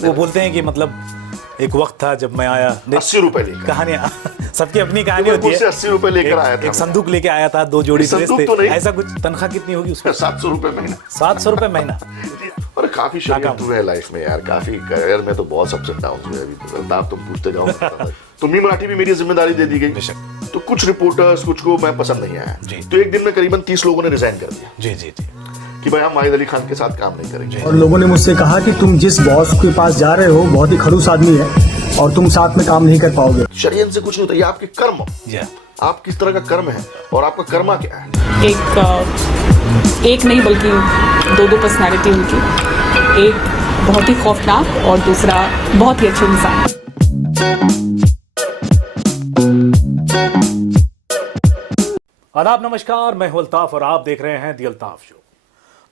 करते वो बोलते हैं कि मतलब एक वक्त था जब मैं आया 80 रुपए लेकर, कहानियां सबकी अपनी कहानी होती है। 80 रुपए लेकर आया था, एक संदूक लेके आया था, 2 जोड़ी ड्रेस संदूक थे, तो नहीं। ऐसा कुछ। तनख्वाह कितनी होगी उसमें? 700 रुपए महीना। 700 रुपए महीना। और काफी शरीयत हुए है लाइफ में यार, काफी करियर में तो बहुत अप्स एंड डाउन हुए। अभी आप तुम पूछते जाओ। तो मी मराठी में मेरी जिम्मेदारी दे दी गई, तो कुछ रिपोर्टर्स कुछ को मैं पसंद नहीं आया, तो एक दिन में करीबन 30 लोगों ने रिजाइन कर दिया। जी जी जी। कि भाई हम वाहिद अली खान के साथ काम नहीं करेंगे। और लोगों ने मुझसे कहा कि तुम जिस बॉस के पास जा रहे हो बहुत ही खड़ूस आदमी है और तुम साथ में काम नहीं कर पाओगे। शरीयत से कुछ नहीं होता, ये आपके कर्म, आप किस तरह का कर्म है और आपका कर्मा क्या है। एक नहीं बल्कि 2 पर्सनालिटी उनकी, एक बहुत ही खौफनाक और दूसरा बहुत ही अच्छे इंसान। आदाब, नमस्कार, मैं हूं अल्ताफ और आप देख रहे हैं दी अल्ताफ शो।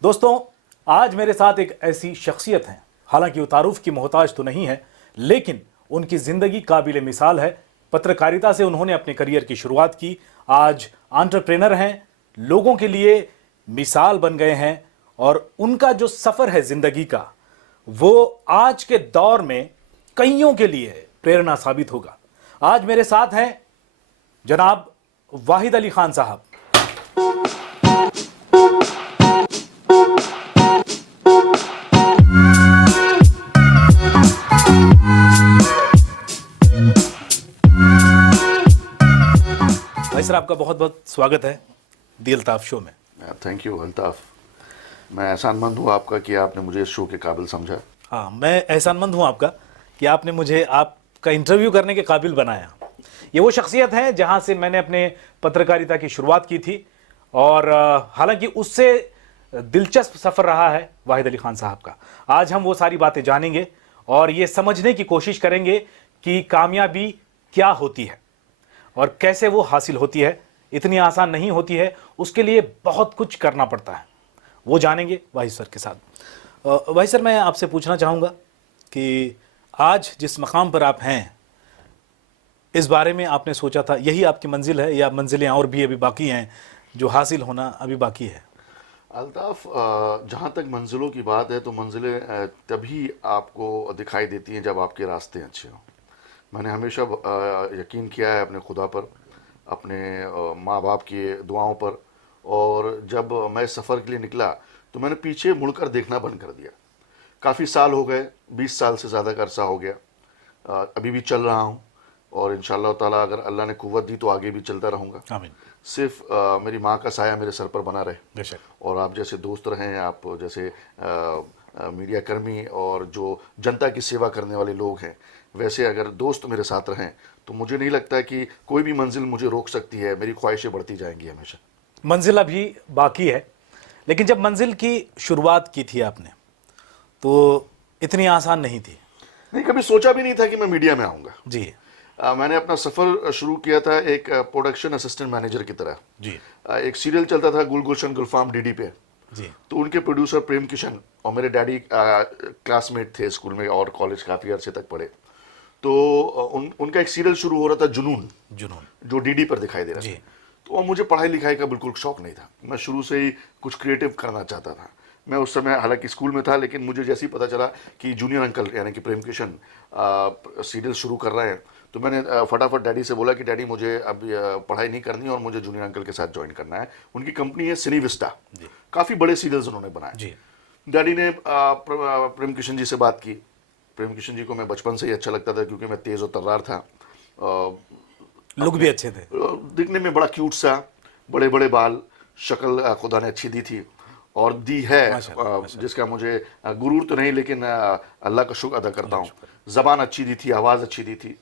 दोस्तों, आज मेरे साथ एक ऐसी शख्सियत है, हालांकि वो तारुफ की मोहताज तो नहीं है, लेकिन उनकी जिंदगी काबिल मिसाल है। पत्रकारिता से उन्होंने अपने करियर की शुरुआत की, आज एंटरप्रेनर हैं, लोगों के लिए मिसाल बन गए हैं और उनका जो सफर है जिंदगी का, वो आज के दौर में कईयों के लिए प्रेरणा साबित होगा। आज मेरे साथ हैं जनाब वाहिद अली खान साहब। भाई सर, आपका बहुत बहुत स्वागत है दी अल्ताफ शो में। थैंक यू अल्ताफ, मैं एहसानमंद हूँ आपका कि आपने मुझे इस शो के काबिल समझा। हाँ, मैं एहसानमंद हूँ आपका कि आपने मुझे आपका इंटरव्यू करने के काबिल बनाया। ये वो शख्सियत है जहाँ से मैंने अपने पत्रकारिता की शुरुआत की थी और हालांकि उससे दिलचस्प सफ़र रहा है वाहिद अली खान साहब का। आज हम वो सारी बातें जानेंगे और ये समझने की कोशिश करेंगे कि कामयाबी क्या होती है और कैसे वो हासिल होती है। इतनी आसान नहीं होती है, उसके लिए बहुत कुछ करना पड़ता है, वो जानेंगे वाहिद सर के साथ। वाहिद सर, मैं आपसे पूछना चाहूँगा कि आज जिस मकाम पर आप हैं, इस बारे में आपने सोचा था यही आपकी मंजिल है या मंजिलें और भी अभी बाकी हैं जो हासिल होना अभी बाकी है? अल्ताफ, जहाँ तक मंजिलों की बात है तो मंजिलें तभी आपको दिखाई देती हैं जब आपके रास्ते अच्छे हों। मैंने हमेशा यकीन किया है अपने खुदा पर, अपने माँ बाप की दुआओं पर, और जब मैं सफ़र के लिए निकला तो मैंने पीछे मुड़कर देखना बंद कर दिया। काफ़ी साल हो गए, 20 साल से ज़्यादा का अरसा हो गया, अभी भी चल रहा हूँ और इंशाअल्लाह ताला अगर अल्लाह ने कुव्वत दी तो आगे भी चलता रहूँगा। आमीन। सिर्फ मेरी माँ का साया मेरे सर पर बना रहे, बेशक, और आप जैसे दोस्त रहें, आप जैसे मीडिया कर्मी और जो जनता की सेवा करने वाले लोग हैं, वैसे अगर दोस्त मेरे साथ रहें तो मुझे नहीं लगता कि कोई भी मंजिल मुझे रोक सकती है। मेरी ख्वाहिशें बढ़ती जाएंगी हमेशा। मंजिल अभी बाकी है, लेकिन जब मंजिल की शुरुआत की थी आपने तो इतनी आसान नहीं थी। नहीं, कभी सोचा भी नहीं था कि मैं मीडिया में आऊँगा जी। मैंने अपना सफ़र शुरू किया था एक प्रोडक्शन असिस्टेंट मैनेजर की तरह जी। एक सीरियल चलता था गुलगुलशन गुलफाम डीडी पे जी। तो उनके प्रोड्यूसर प्रेम किशन और मेरे डैडी क्लासमेट थे स्कूल में और कॉलेज काफ़ी अर्से तक पढ़े। तो उनका एक सीरियल शुरू हो रहा था जुनून, जो डीडी पर दिखाई दे रहा था। तो मुझे पढ़ाई लिखाई का बिल्कुल शौक नहीं था, मैं शुरू से ही कुछ क्रिएटिव करना चाहता था। मैं उस समय हालांकि स्कूल में था, लेकिन मुझे जैसे ही पता चला कि जूनियर अंकल यानी कि प्रेम किशन सीरियल शुरू कर रहे हैं तो मैंने फटाफट डैडी से बोला कि डैडी मुझे अब पढ़ाई नहीं करनी और मुझे जूनियर अंकल के साथ ज्वाइन करना है। उनकी कंपनी है सिनी विस्टा, काफ़ी बड़े सीरियल्स उन्होंने बनाए। डैडी ने प्रेम किशन जी से बात की। प्रेम किशन जी को मैं बचपन से ही अच्छा लगता था क्योंकि मैं तेज़ और तर्रार था, लुक भी अच्छे थे, दिखने में बड़ा क्यूट सा, बड़े बड़े बाल, शक्ल खुदा ने अच्छी दी थी और दी है, जिसका मुझे गुरूर तो नहीं लेकिन अल्लाह का शुक्र अदा करता हूँ। ज़बान अच्छी दी थी, आवाज़ अच्छी दी थी,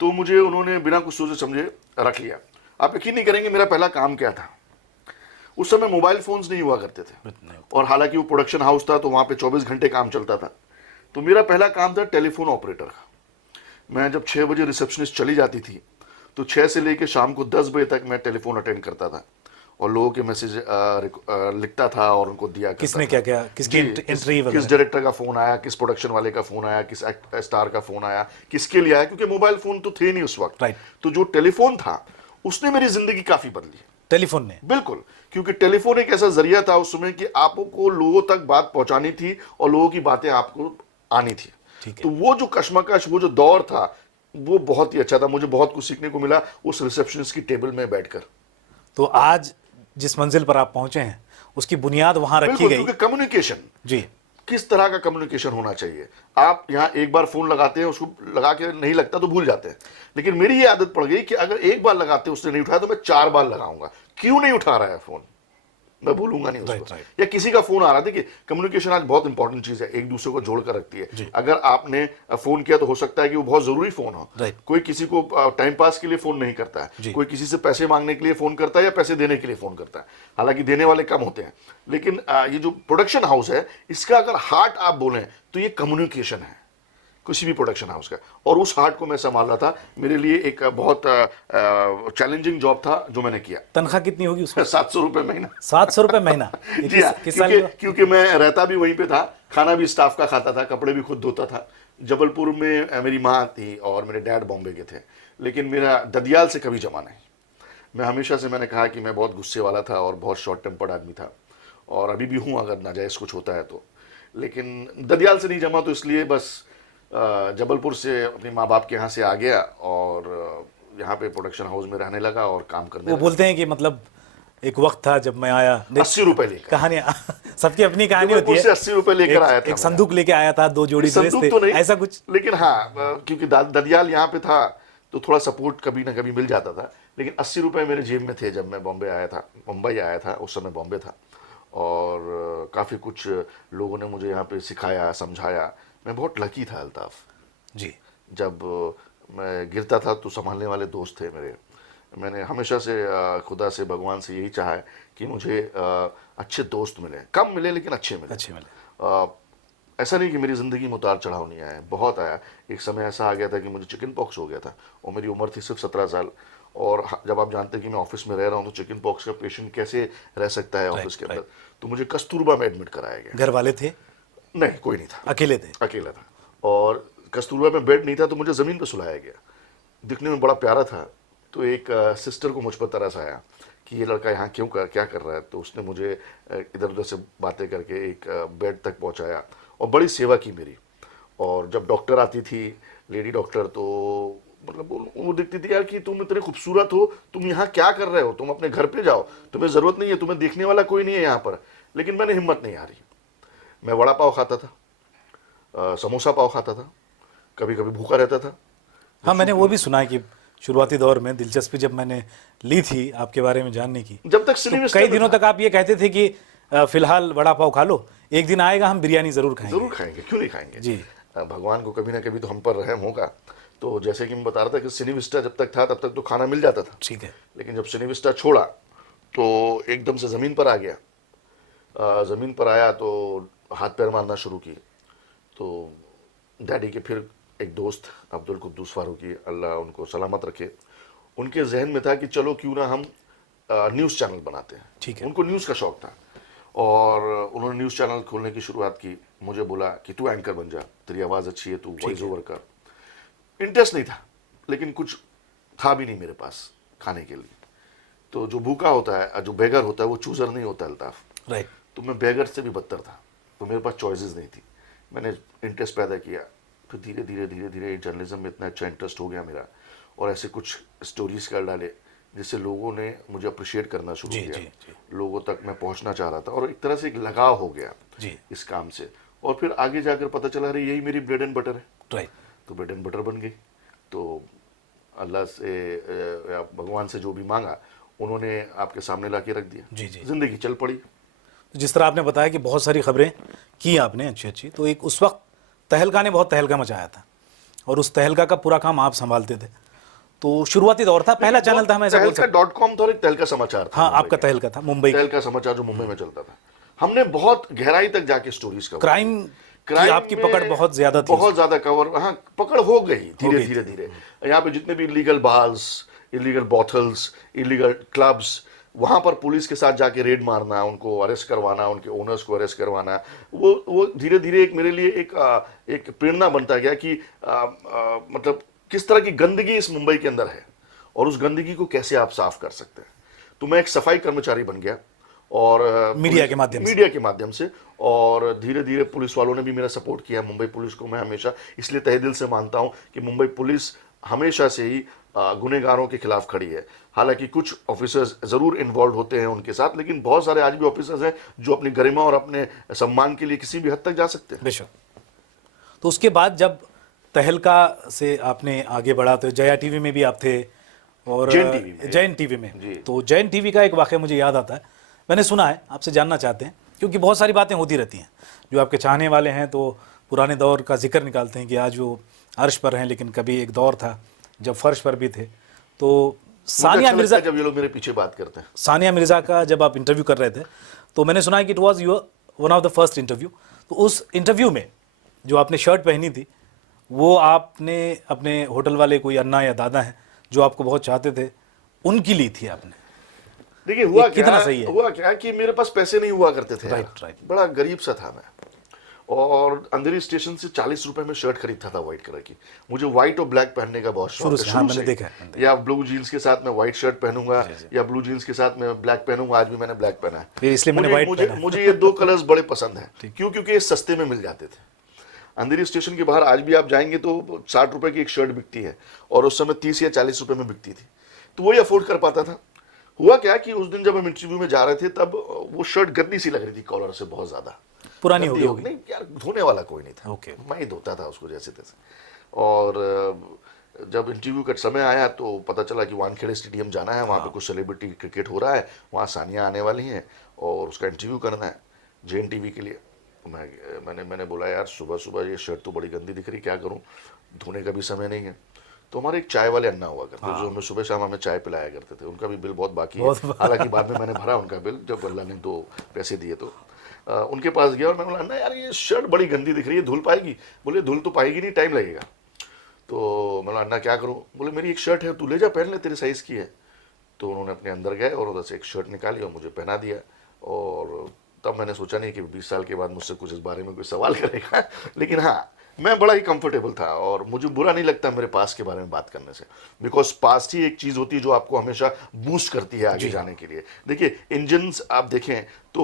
तो मुझे उन्होंने बिना कुछ सोचे समझे रख लिया। आप यकीन नहीं करेंगे मेरा पहला काम क्या था। उस समय मोबाइल फ़ोन्स नहीं हुआ करते थे और हालांकि वो प्रोडक्शन हाउस था तो वहाँ पे 24 घंटे काम चलता था। तो मेरा पहला काम था टेलीफोन ऑपरेटर का। मैं जब 6 बजे रिसेप्शनिस्ट चली जाती थी तो 6 से लेकर शाम को 10 बजे तक मैं टेलीफोन अटेंड करता था और लोगों के मैसेज लिखता था और उनको दिया करता किसने था। क्या क्या, किसकी एंट्री, किस डायरेक्टर का फ़ोन आया, किस प्रोडक्शन वाले का फ़ोन आया, किस स्टार का फ़ोन आया, किसके लिए आया, क्योंकि मोबाइल फ़ोन तो थे नहीं उस वक्त। राइट। तो जो टेलीफोन था उसने मेरी ज़िंदगी काफ़ी बदली। टेलीफोन ने, बिल्कुल, क्योंकि टेलीफोन एक ऐसा जरिया था उस समय कि आपको लोगों तक बात पहुंचानी थी और लोगों की बातें आपको आनी थी। ठीक है। तो वो जो कश्मकश, वो जो दौर था, वो बहुत ही अच्छा था। मुझे बहुत कुछ सीखने को मिला उस रिसेप्शनिस्ट की टेबल में बैठकर। तो आज जिस मंजिल पर आप पहुंचे हैं उसकी बुनियाद वहां रखी बिल्कुल, गई। क्योंकि कम्युनिकेशन, जी, किस तरह का कम्युनिकेशन होना चाहिए। आप यहाँ एक बार फोन लगाते हैं, उसको लगा के नहीं लगता तो भूल जाते हैं, लेकिन मेरी ये आदत पड़ गई कि अगर एक बार लगाते उसने नहीं उठाया तो मैं 4 बार लगाऊंगा। क्यों नहीं उठा रहा है फोन, मैं भूलूंगा नहीं उसको। right. या किसी का फोन आ रहा है, देखिए कम्युनिकेशन आज बहुत इंपॉर्टेंट चीज है, एक दूसरे को जोड़कर रखती है। अगर आपने फोन किया तो हो सकता है कि वो बहुत जरूरी फोन हो। Right. कोई किसी को टाइम पास के लिए फोन नहीं करता है, कोई किसी से पैसे मांगने के लिए फोन करता है या पैसे देने के लिए फोन करता है, हालांकि देने वाले कम होते हैं। लेकिन ये जो प्रोडक्शन हाउस है, इसका अगर हार्ट आप बोलें तो ये कम्युनिकेशन है, किसी भी प्रोडक्शन हाउस का। और उस हार्ट को मैं संभाल रहा था। मेरे लिए एक बहुत चैलेंजिंग जॉब था जो मैंने किया। तनख्वाह कितनी होगी उसमें? 700 रुपए महीना। 700 रुपए महीना? ये जी हाँ, किस साल का? क्योंकि मैं रहता भी वहीं पे था, खाना भी स्टाफ का खाता था, कपड़े भी खुद धोता था। जबलपुर में मेरी माँ थी और मेरे डैड बॉम्बे के थे, लेकिन मेरा ददियाल से कभी जमा नहीं। मैं हमेशा से, मैंने कहा कि मैं बहुत गुस्से वाला था और बहुत शॉर्ट टेम्पर्ड आदमी था, और अभी भी हूँ अगर नाजायज़ कुछ होता है तो। लेकिन ददियाल से नहीं जमा तो इसलिए बस जबलपुर से अपने माँ बाप के यहाँ से आ गया और यहाँ पे प्रोडक्शन हाउस में रहने लगा और काम करने वो लगा। बोलते हैं कि मतलब एक वक्त था जब मैं आया, 80 रुपए लेकर, कहानियां सबकी अपनी कहानी होती है। जबलपुर से 80 रुपए लेकर आया था। एक संदूक लेके आया था, 2 जोड़ी ड्रेस संदूक थे, तो नहीं, ऐसा कुछ। लेकिन हाँ, क्योंकि ददियाल यहाँ पे था तो थोड़ा सपोर्ट कभी ना कभी मिल जाता था। लेकिन 80 रुपए मेरे जेब में थे जब मैं मुंबई आया था। उस समय बॉम्बे था, और काफ़ी कुछ लोगों ने मुझे यहाँ पे सिखाया, समझाया। मैं बहुत लकी था अल्ताफ जी। जब मैं गिरता था तो संभालने वाले दोस्त थे मेरे। मैंने हमेशा से खुदा से, भगवान से यही चाहा है कि मुझे अच्छे दोस्त मिले, कम मिले लेकिन अच्छे मिले। ऐसा नहीं कि मेरी ज़िंदगी में उतार चढ़ाव नहीं आया, बहुत आया। एक समय ऐसा आ गया था कि मुझे चिकन पॉक्स हो गया था और मेरी उम्र थी सिर्फ 17 साल। और जब आप जानते हैं कि मैं ऑफिस में रह रहा हूँ तो चिकन पॉक्स का पेशेंट कैसे रह सकता है ऑफिस के अंदर, तो मुझे कस्तूरबा में एडमिट कराया गया। घर वाले थे? नहीं, कोई नहीं था, अकेले थे? अकेला था। और कस्तूरबा में बेड नहीं था तो मुझे ज़मीन पर सुलाया गया। दिखने में बड़ा प्यारा था, तो एक सिस्टर को मुझ पर तरस आया कि ये लड़का यहाँ क्या कर रहा है। तो उसने मुझे इधर उधर से बातें करके एक बेड तक पहुँचाया और बड़ी सेवा की मेरी। और जब डॉक्टर आती थी, लेडी डॉक्टर, तो मतलब वो देखती थी, यार कि तुम इतने खूबसूरत हो, तुम यहाँ क्या कर रहे हो, तुम अपने घर पे जाओ, तुम्हें ज़रूरत नहीं है, तुम्हें देखने वाला कोई नहीं है यहाँ पर। लेकिन मैंने हिम्मत नहीं हारी। मैं वड़ा पाव खाता था, समोसा पाव खाता था, कभी कभी भूखा रहता था। हाँ, मैंने वो भी सुना है कि शुरुआती दौर में दिलचस्पी जब मैंने ली थी आपके बारे में जानने की, जब तक तो कई दिनों तक आप ये कहते थे कि फिलहाल वड़ा पाव खा लो, एक दिन आएगा हम बिरयानी जरूर खाएंगे। क्यों नहीं खाएंगे जी। भगवान को कभी ना कभी तो हम पर रहम होगा। तो जैसे कि मैं बता रहा था कि सिनेविस्टा जब तक था तब तक तो खाना मिल जाता था, ठीक है। लेकिन जब सिनेविस्टा छोड़ा तो एकदम से ज़मीन पर आ गया। ज़मीन पर आया तो हाथ पैर मारना शुरू किए। तो डैडी के फिर एक दोस्त अब्दुल कुद्दूस फारूकी, अल्लाह उनको सलामत रखे, उनके जहन में था कि चलो क्यों ना हम न्यूज़ चैनल बनाते हैं। ठीक है। उनको न्यूज़ का शौक था और उन्होंने न्यूज़ चैनल खोलने की शुरुआत की। मुझे बोला कि तू एंकर बन जा, तेरी आवाज़ अच्छी है, तू वॉइस ओवर कर। इंटरेस्ट नहीं था, लेकिन कुछ था भी नहीं मेरे पास खाने के लिए। तो जो भूखा होता है, जो बेगर होता है, वो चूज़र नहीं होता अल्ताफ। राइट। तो मैं बेगर से भी बदतर था, तो मेरे पास चॉइसेस नहीं थी। मैंने इंटरेस्ट पैदा किया, फिर धीरे धीरे जर्नलिज्म में इतना अच्छा इंटरेस्ट हो गया मेरा, और ऐसे कुछ स्टोरीज कर डाले जिससे लोगों ने मुझे अप्रिशिएट करना शुरू किया। लोगों तक मैं पहुंचना चाह रहा था और एक तरह से एक लगाव हो गया इस काम से। और फिर आगे जाकर पता चला रही यही मेरी ब्रेड एंड बटर है। राइट। तो ब्रेड एंड बटर बन गई। तो अल्लाह से, भगवान से जो भी मांगा उन्होंने आपके सामने ला के रख दिया। जिंदगी चल पड़ी। जिस तरह आपने बताया कि बहुत सारी खबरें की आपने अच्छी, तो एक उस वक्त तहलका ने बहुत तहलका मचाया था और उस तहलका का पूरा काम आप संभालते थे। तो शुरुआती दौर था, पहला चैनल था, हम ऐसा बोल सकते हैं। तहलका.com था और एक तहलका समाचार था। हाँ, आपका तहलका था, मुंबई तहलका समाचार जो मुंबई में चलता था। हमने बहुत गहराई तक जाके स्टोरीज कवर, क्राइम की आपकी पकड़ बहुत ज्यादा थी, बहुत ज्यादा कवर। हाँ, पकड़ हो गई धीरे। यहाँ पे जितने भी illegal bars, illegal brothels, illegal clubs, वहाँ पर पुलिस के साथ जाके रेड मारना, उनको अरेस्ट करवाना, उनके ओनर्स को अरेस्ट करवाना, वो धीरे धीरे एक मेरे लिए एक प्रेरणा बनता गया कि मतलब किस तरह की गंदगी इस मुंबई के अंदर है और उस गंदगी को कैसे आप साफ कर सकते हैं। तो मैं एक सफाई कर्मचारी बन गया और मीडिया के माध्यम से। मीडिया के माध्यम से, और धीरे धीरे पुलिस वालों ने भी मेरा सपोर्ट किया। मुंबई पुलिस को मैं हमेशा इसलिए तहे दिल से मानता हूं कि मुंबई पुलिस हमेशा से ही गुनहगारों के खिलाफ खड़ी है। हालांकि कुछ ऑफिसर्स जरूर इन्वॉल्व होते हैं उनके साथ, लेकिन बहुत सारे आज भी ऑफिसर्स हैं जो अपनी गरिमा और अपने सम्मान के लिए किसी भी हद तक जा सकते हैं। बेशक। तो उसके बाद जब तहलका से आपने आगे बढ़ा तो जया टीवी में भी आप थे, और जैन टीवी में। तो जैन टीवी का एक वाक़या मुझे याद आता है, मैंने सुना है, आपसे जानना चाहते हैं, क्योंकि बहुत सारी बातें होती रहती हैं। जो आपके चाहने वाले हैं तो पुराने दौर का जिक्र निकालते हैं कि आज वो अर्श पर हैं, लेकिन कभी एक दौर था जब फर्श पर भी थे। तो सानिया मिर्ज़ा, जब ये लोग मेरे पीछे बात करते हैं, सानिया मिर्ज़ा का जब आप इंटरव्यू कर रहे थे, तो मैंने सुना है कि it was your one of the first interview. तो उस इंटरव्यू में जो आपने शर्ट पहनी थी, वो आपने अपने होटल वाले कोई अन्ना या दादा हैं जो आपको बहुत चाहते थे, उनकी ली थी आपने। देखिए हुआ क्या, कितना सही है? हुआ क्या कि मेरे पास पैसे नहीं हुआ करते थे। राइट। बड़ा गरीब सा था मैं, और अंधेरी स्टेशन से 40 रुपए में शर्ट खरीदता था व्हाइट कलर की। मुझे व्हाइट और ब्लैक पहनने का बहुत शौक है शुरू से, मैंने देखा है। या ब्लू जीन्स के साथ मैं व्हाइट शर्ट पहनूंगा, या ब्लू जीन्स के साथ मैं ब्लैक पहनूंगा। आज भी मैंने ब्लैक पहना है, इसलिए मैंने व्हाइट पहना है। मुझे ये दो कलर्स बड़े पसंद हैं। क्यों? क्योंकि ये सस्ते में मिल जाते थे। अंधेरी स्टेशन के बाहर आज भी आप जाएंगे तो 60 रुपए की एक शर्ट बिकती है, और उस समय 30 या 40 रुपए में बिकती थी, तो वही अफोर्ड कर पाता था। हुआ क्या कि उस दिन जब हम इंटरव्यू में जा रहे थे, तब वो शर्ट गंदी सी लग रही थी, कॉलर से बहुत ज्यादा पुरानी हो गई। नहीं यार, धोने वाला कोई नहीं था। ओके। मैं ही धोता था उसको जैसे तैसे। और जब इंटरव्यू का समय आया तो पता चला कि वानखेड़े स्टेडियम जाना है, वहाँ पे कुछ सेलिब्रिटी क्रिकेट हो रहा है, वहाँ सानिया आने वाली हैं और उसका इंटरव्यू करना है जैन टीवी के लिए। मैंने बोला यार सुबह सुबह ये शर्ट तो बड़ी गंदी दिख रही, क्या करूँ, धोने का भी समय नहीं है। तो हमारे एक चाय वाले अन्ना हुआ करते जो हमें सुबह शाम हमें चाय पिलाया करते थे। उनका भी बिल बहुत बाकी है, हालांकि बाद में मैंने भरा उनका बिल जब अल्लाह ने 2 पैसे दिए। तो उनके पास गया और मैंने बोला अन्ना यार ये शर्ट बड़ी गंदी दिख रही है, धुल पाएगी? बोले धुल तो पाएगी नहीं, टाइम लगेगा। तो मैं बोला अन्ना क्या करूँ? बोले मेरी एक शर्ट है, तू ले जा पहन ले, तेरे साइज़ की है। तो उन्होंने अपने अंदर गए और उधर से एक शर्ट निकाली और मुझे पहना दिया। और तब मैंने सोचा नहीं कि 20 साल के बाद मुझसे कुछ इस बारे में कोई सवाल करेगा, लेकिन हाँ मैं बड़ा ही कंफर्टेबल था और मुझे बुरा नहीं लगता मेरे पास्ट के बारे में बात करने से, बिकॉज पास्ट ही एक चीज़ होती है जो आपको हमेशा बूस्ट करती है आगे जाने के लिए। देखिए इंजन्स आप देखें तो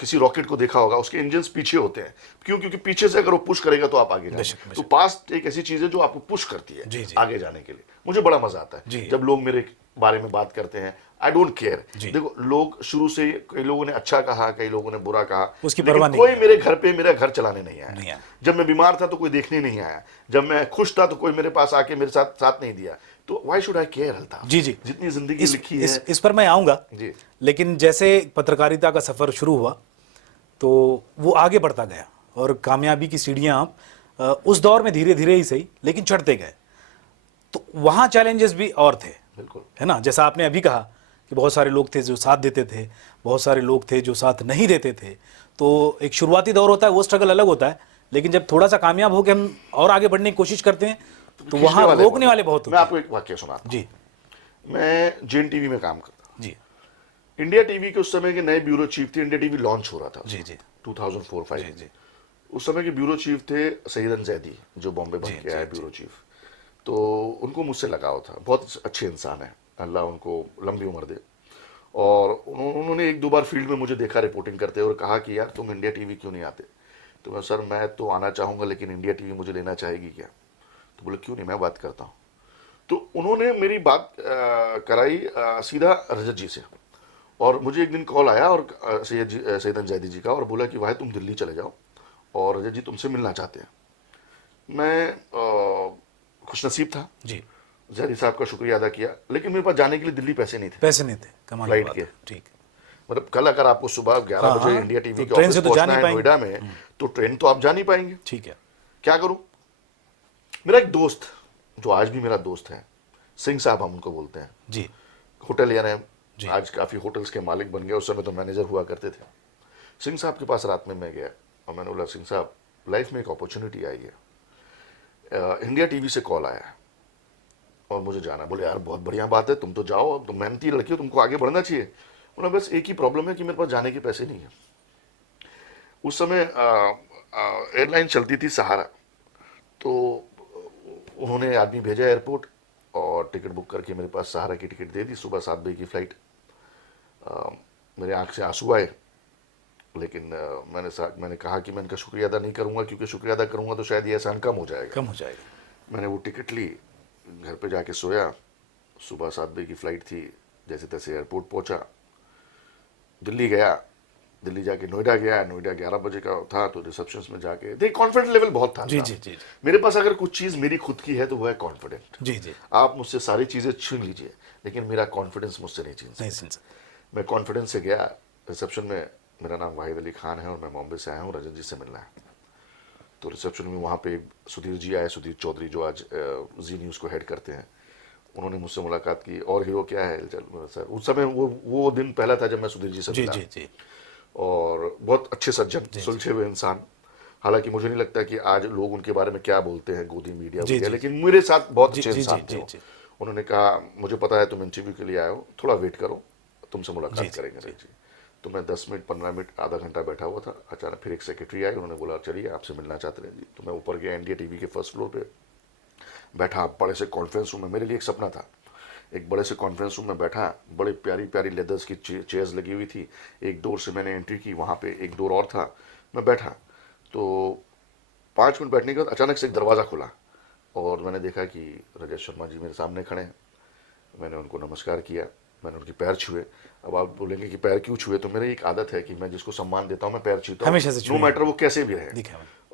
किसी रॉकेट को देखा होगा, उसके इंजन्स पीछे होते हैं। क्यों? क्योंकि पीछे से अगर वो पुश करेगा तो आप आगे जाएंगे। तो पास्ट एक ऐसी चीज़ है जो आपको पुश करती है आगे जाने के लिए। मुझे बड़ा मजा आता है जब लोग मेरे बारे में बात करते हैं। I don't care. देखो लोग शुरू से, कई लोगों ने अच्छा कहा, कई लोगों ने बुरा कहा, उसकी परवाह नहीं। कोई मेरे घर पे मेरा घर चलाने नहीं आया। जब मैं बीमार था तो कोई देखने नहीं आया, जब मैं खुश था तो कोई मेरे पास आके मेरे साथ नहीं दिया। तो why should I care Altaf? जी जितनी जिंदगी लिखी है इस पर मैं आऊंगा जी। लेकिन जैसे पत्रकारिता का सफर शुरू हुआ तो वो आगे बढ़ता गया और कामयाबी की सीढ़ियां आप उस दौर में धीरे धीरे ही सही लेकिन चढ़ते गए। तो वहां चैलेंजेस भी और थे, बिल्कुल, है ना? जैसा आपने अभी कहा कि बहुत सारे लोग थे जो साथ देते थे, बहुत सारे लोग थे जो साथ नहीं देते थे। तो एक शुरुआती दौर होता है, वो स्ट्रगल अलग होता है, लेकिन जब थोड़ा सा कामयाब हो के हम और आगे बढ़ने की कोशिश करते हैं तो वहां रोकने वाले बहुत होते हैं। मैं आपको एक वाक्य सुनाता हूं जी। मैं जैन टीवी में काम करता जी। इंडिया टीवी के उस समय के नए ब्यूरो चीफ थे। इंडिया टीवी लॉन्च हो रहा था जी 2004-05 जी। उस समय के ब्यूरो चीफ थे सईदन जैदी, जो बॉम्बे बन के आए ब्यूरो चीफ। तो उनको मुझसे लगाव था, बहुत अच्छे इंसान है, अल्लाह उनको लंबी उम्र दे। और उन्होंने 1-2 बार फील्ड में मुझे देखा रिपोर्टिंग करते और कहा कि यार तुम इंडिया टीवी क्यों नहीं आते? तो मैं सर मैं तो आना चाहूँगा लेकिन इंडिया टीवी मुझे लेना चाहेगी क्या? तो बोले क्यों नहीं, मैं बात करता हूँ। तो उन्होंने मेरी बात कराई सीधा रजत जी से। और मुझे एक दिन कॉल आया और सईदन जैदी जी का, और बोला कि भाई तुम दिल्ली चले जाओ और रजत जी तुमसे मिलना चाहते हैं। मैं खुशनसीब था जी, जैदी साहब का शुक्रिया अदा किया, लेकिन मेरे पास जाने के लिए दिल्ली पैसे नहीं थे। कमाल फ्लाइट के। ठीक, मतलब कल अगर आपको सुबह 11 बजे इंडिया टीवी के ट्रेन ऑफिस से तो पहुंचना है नोएडा में, तो ट्रेन तो आप जा नहीं पाएंगे। ठीक है, क्या करूं? मेरा एक दोस्त जो आज भी मेरा दोस्त है, सिंह साहब हम उनको बोलते हैं जी, होटल यार हैं, आज काफ़ी होटल्स के मालिक बन गए, उस समय तो मैनेजर हुआ करते थे। सिंह साहब के पास रात में मैं गया और मैंने बोला सिंह साहब लाइफ में एक अपॉर्चुनिटी आई है, इंडिया टीवी से कॉल आया है और मुझे जाना। बोले यार बहुत बढ़िया बात है, तुम तो जाओ, तुम मेहनती लड़की हो, तुमको आगे बढ़ना चाहिए। बोला बस एक ही प्रॉब्लम है कि मेरे पास जाने के पैसे नहीं है। उस समय एयरलाइन चलती थी सहारा, तो उन्होंने आदमी भेजा एयरपोर्ट और टिकट बुक करके मेरे पास सहारा की टिकट दे दी, सुबह 7 बजे की फ़्लाइट। मेरे आंख से आंसू आए, लेकिन मैंने कहा कि मैं इनका शुक्रिया अदा नहीं करूंगा, क्योंकि शुक्रिया अदा करूंगा तो शायद ये एहसान कम हो जाएगा। मैंने वो टिकट ली, घर पे जाके सोया, सुबह 7 बजे की फ्लाइट थी, जैसे तैसे एयरपोर्ट पहुंचा, दिल्ली गया, दिल्ली जाके नोएडा गया, नोएडा 11 बजे का था, तो रिसेप्शन में जाके देख कॉन्फिडेंट लेवल बहुत था। जी। मेरे पास अगर कुछ चीज़ मेरी खुद की है तो वो है कॉन्फिडेंट। जी। आप मुझसे सारी चीज़ें छीन लीजिए, लेकिन मेरा कॉन्फिडेंस मुझसे नहीं छीन सकते। मैं कॉन्फिडेंस से गया रिसेप्शन में, मेरा नाम वाहिद अली खान है और मैं बॉम्बे से आया हूँ, रजत जी से मिलना है। तो रिसेप्शन में वहाँ पे सुधीर जी आए, सुधीर चौधरी, जो आज जी न्यूज़ को हेड करते हैं। उन्होंने मुझसे मुलाकात की, और हीरो क्या है सर। उस समय वो दिन पहला था जब मैं सुधीर जी से मिला। जी। और बहुत अच्छे सज्जन, सुलझे हुए इंसान। हालांकि मुझे नहीं लगता कि आज लोग उनके बारे में क्या बोलते हैं, गोदी मीडिया वगैरह, लेकिन मेरे साथ बहुत अच्छे इंसान थे। उन्होंने कहा मुझे पता है तुम इंटरव्यू के लिए आए हो, थोड़ा वेट करो, तुमसे मुलाकात करेंगे। जी। तो मैं 10 मिनट 15 मिनट आधा घंटा बैठा हुआ था। अचानक फिर एक सेक्रेटरी आए, उन्होंने बोला चलिए आपसे मिलना चाहते हैं जी। तो मैं ऊपर गया, इंडिया टीवी के फर्स्ट फ्लोर पे बैठा, बड़े से कॉन्फ्रेंस रूम में। मेरे लिए एक सपना था, एक बड़े से कॉन्फ्रेंस रूम में बैठा, बड़े प्यारी प्यारी लेदर्स की चेयर्स लगी हुई थी। एक डोर से मैंने एंट्री की, वहाँ पे एक डोर और था, मैं बैठा। तो 5 मिनट बैठने के बाद अचानक से एक दरवाज़ा खुला और मैंने देखा कि रजत शर्मा जी मेरे सामने खड़े हैं। मैंने उनको नमस्कार किया, मैंने उनके पैर छुए। अब आप बोलेंगे कि पैर क्यों छुए, तो मेरी एक आदत है कि मैं जिसको सम्मान देता हूँ मैं पैर छूता हूँ, हमेशा से, नो मैटर वो कैसे भी रहे।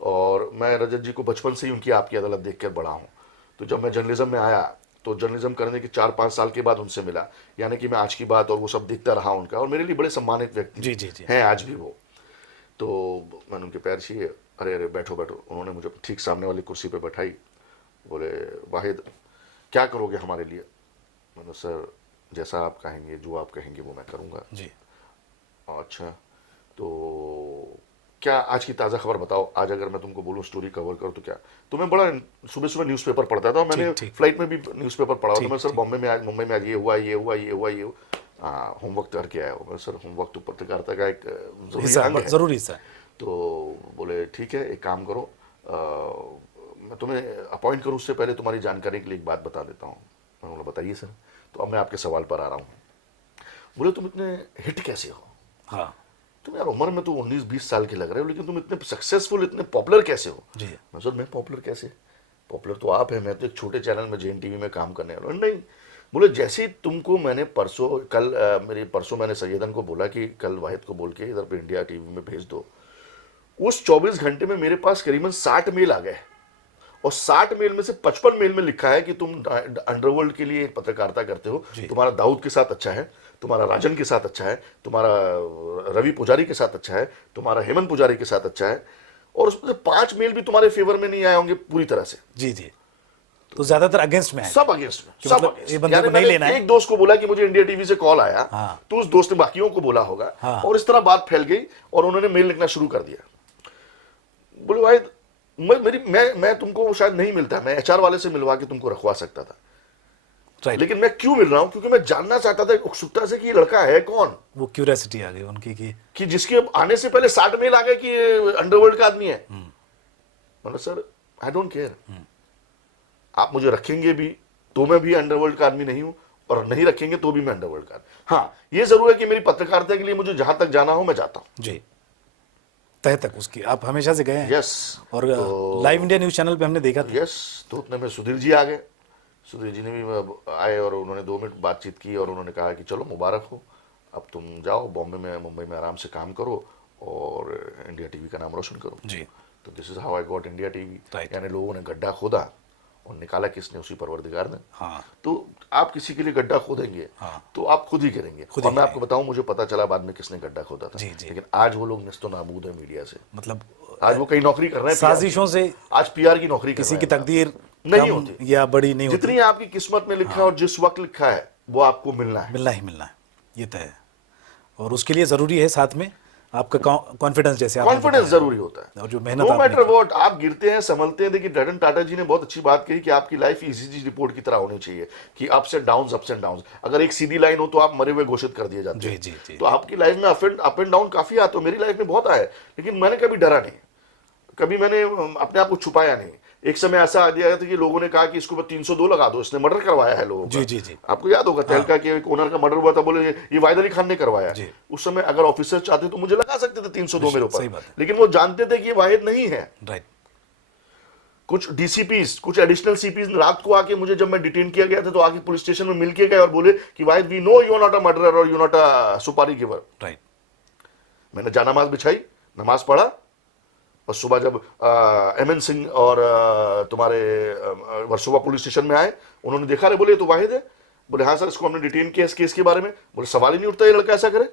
और मैं रजत जी को बचपन से ही उनकी आपकी अदालत देख कर बड़ा हूँ। तो जब मैं जर्नलिज्म में आया तो जर्नलिज्म करने के 4-5 साल के बाद उनसे मिला, यानी कि मैं आज की बात और वो सब देखता रहा उनका, और मेरे लिए बड़े सम्मानित व्यक्ति हैं आज भी वो। तो मैंने उनके पैर छुए, अरे बैठो बैठो। उन्होंने मुझे ठीक सामने वाली कुर्सी पे बैठाई, बोले वाहिद क्या करोगे हमारे लिए। मैंने सर जैसा आप कहेंगे, जो आप कहेंगे वो मैं करूँगा जी। अच्छा, तो क्या आज की ताज़ा खबर बताओ, आज अगर मैं तुमको बोलूँ स्टोरी कवर करो तो क्या। तो मैं बड़ा सुबह सुबह न्यूज़पेपर पढ़ता था, मैंने फ्लाइट में भी न्यूज़पेपर पढ़ा। तो मैं सर बॉम्बे में आज, मुंबई में आज ये हुआ ये हुआ ये हुआ ये, होमवर्क करके आया हो। मैं सर होमवर्क तो पत्रकारिता का एक जरूरी हिस्सा है। तो बोले ठीक है, एक काम करो, मैं तुम्हें अपॉइंट करूँ उससे पहले तुम्हारी जानकारी के लिए एक बात बता देता हूँ। मैंने बोला बताइए सर। तो अब मैं आपके सवाल पर आ रहा हूँ। बोले तुम इतने हिट कैसे हो। हाँ, तुम यार उम्र में तो 19-20 साल के लग रहे हो, लेकिन तुम इतने सक्सेसफुल, इतने पॉपुलर कैसे हो। जी। मैं सर मैं पॉपुलर कैसे, पॉपुलर तो आप है, मैं तो एक छोटे चैनल में JN TV में काम करने वाला हूँ। नहीं, बोले जैसे ही तुमको मैंने परसों मैंने सैयदन को बोला कि कल वाहिद को बोल के इधर पे इंडिया TV में भेज दो, उस 24 घंटे में मेरे पास करीबन 60 मेल आ गए, और 60 मेल में से 55 मेल में लिखा है कि तुम अंडरवर्ल्ड के लिए पत्रकारिता करते हो, तुम्हारा दाऊद के साथ अच्छा है, तुम्हारा राजन के साथ अच्छा है, तुम्हारा रवि पुजारी के साथ अच्छा है, तुम्हारा हेमंत पुजारी के साथ अच्छा है, और उसमें से 5 मेल भी तुम्हारे फेवर में नहीं आए होंगे पूरी तरह से। जी। तो ज्यादातर अगेंस्ट में है, सब अगेंस्ट में, सब मतलब ये बंदे को नहीं लेना है। एक दोस्त को बोला कि मुझे इंडिया TV से कॉल आया, तो उस दोस्त ने बाकियों को बोला होगा, और इस तरह बात फैल गई और उन्होंने मेल लिखना शुरू कर दिया। बोले भाई मैं तुमको शायद नहीं मिलता, मैं HR वाले से मिलवा के तुमको रखवा सकता था, लेकिन मैं क्यों मिल रहा हूं, क्योंकि मैं जानना चाहता था उत्सुकता से कि ये लड़का है कौन। वो क्यूरियोसिटी आ गई उनकी कि जिसके आने से पहले 60 मेल आ गए कि ये अंडरवर्ल्ड का आदमी है। मतलब सर आई डोंट केयर, आप मुझे रखेंगे भी तो मैं भी अंडरवर्ल्ड का आदमी नहीं हूं, और नहीं रखेंगे तो भी मैं अंडरवर्ल्ड का। हाँ, ये जरूर है कि मेरी पत्रकारिता के लिए मुझे जहां तक जाना हो मैं जाता हूं। जी, तह तक उसकी आप हमेशा से गए हैं। यस। और लाइव इंडिया न्यूज चैनल पे हमने देखा था। यस। तो उतने में सुधीर जी आ गए, सुधीर जी ने भी आए और उन्होंने 2 मिनट बातचीत की और उन्होंने कहा कि चलो मुबारक हो, अब तुम जाओ बॉम्बे में, मुंबई में आराम से काम करो और इंडिया TV का नाम रोशन करो। जी। तो this is how I got India TV। Right. यानी लोगों ने गड्ढा खोदा और निकाला किसने, उसी परवरदिगार ने। हाँ। तो आप किसी के लिए गड्ढा खोदेंगे, तो आप खुद ही करेंगे। और मैं आपको बताऊं, मुझे पता चला बाद में किसने गड्ढा खोदा था। जी। लेकिन आज वो लोग निस्तो नाबूद है मीडिया से। मतलब आज वो कई नौकरी कर रहे हैं, साजिशों से आज PR की नौकरी कर किसी रहे की हैं। तकदीर नहीं होती या बड़ी नहीं होती, जितनी आपकी किस्मत में लिखा है और जिस वक्त लिखा है वो आपको मिलना है, मिलना है, ये तय है। और उसके लिए जरूरी है साथ में आपका कॉन्फिडेंस, जैसे कॉन्फिडेंस जरूरी होता है, और जो मेहनत नो मैटर व्हाट। आप गिरते हैं, संभलते हैं। देखिए रतन टाटा जी ने बहुत अच्छी बात कही कि आपकी लाइफ ECG रिपोर्ट की तरह होनी चाहिए, कि अप्स एंड डाउन। अगर एक सीधी लाइन हो तो आप मरे हुए घोषित कर दिए जाते हैं। जी। तो आपकी लाइफ में अप एंड डाउन काफी आते हो, मेरी लाइफ में बहुत आए, लेकिन मैंने कभी डरा नहीं, कभी मैंने अपने आप को छुपाया नहीं। एक समय ऐसा आ दिया था कि लोगों ने कहा कि इसको 302 लगा दो, इसने मर्डर करवाया है लोगों का। जी। आपको याद होगा तहलका के एक ओनर का मर्डर हुआ था, बोले ये वाहिद अली खान ने करवाया। उस समय अगर ऑफिसर चाहते तो मुझे लगा सकते थे 302 मेरे ऊपर, लेकिन वो जानते थे कि ये वाहिद नहीं है। राइट। कुछ डीसीपीज, कुछ एडिशनल सीपीज रात को आके मुझे, जब मैं डिटेन किया गया था, तो आके पुलिस स्टेशन में मिल के गए और बोले कि Wahid we know you are not a murderer और you not a supari giver. Right. मैंने जानामाज बिछाई, नमाज पढ़ा, और सुबह जब एमएन सिंह और तुम्हारे वर्सोवा पुलिस स्टेशन में आए, उन्होंने देखा, रे बोले तो वाहिद है। बोले हाँ सर, इसको हमने डिटेन किया इस केस के बारे में। बोले सवाल ही नहीं उठता ये लड़का ऐसा करे।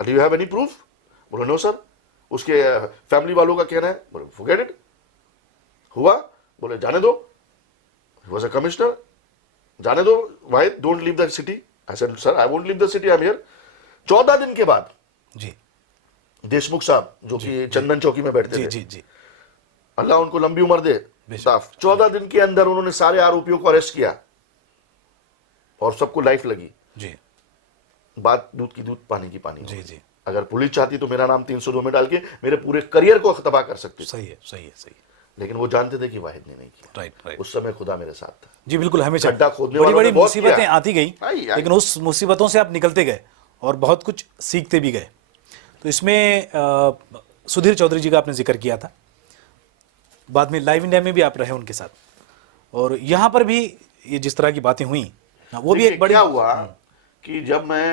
Do you have any proof? बोले नो सर। उसके फैमिली वालों का कहना है। बोले फॉरगेट इट। हुआ? बोले जाने दो, ही वाज अ कमिश्नर, जाने दो Wahid, don't leave the city. I said sir I won't leave the city, I am here. 14 दिन के बाद जी देशमुख साहब जो कि चंदन चौकी में बैठते थे, जी, अल्लाह उनको लंबी उम्र दे, साफ 14 दिन के अंदर उन्होंने सारे आरोपियों को अरेस्ट किया और सबको लाइफ लगी। जी। बात दूध की दूध, पानी की पानी। जी। अगर पुलिस चाहती तो मेरा नाम 302 में डाल के मेरे पूरे करियर को तबाह कर सकती। सही है। लेकिन वो जानते थे कि वाहिद ने नहीं किया। राइट। उस समय खुदा मेरे साथ था। जी बिल्कुल, हमेशा गड्ढा खोदने बड़ी वालों बड़ी ने बहुत मुसीबतें किया। आती गई, लेकिन उस मुसीबतों से आप निकलते गए और बहुत कुछ सीखते भी गए। तो इसमें सुधीर चौधरी जी का आपने जिक्र किया था, बाद में लाइव इंडिया में भी आप रहे उनके साथ, और यहाँ पर भी ये जिस तरह की बातें हुई वो भी एक बड़ी। क्या हुआ कि जब मैं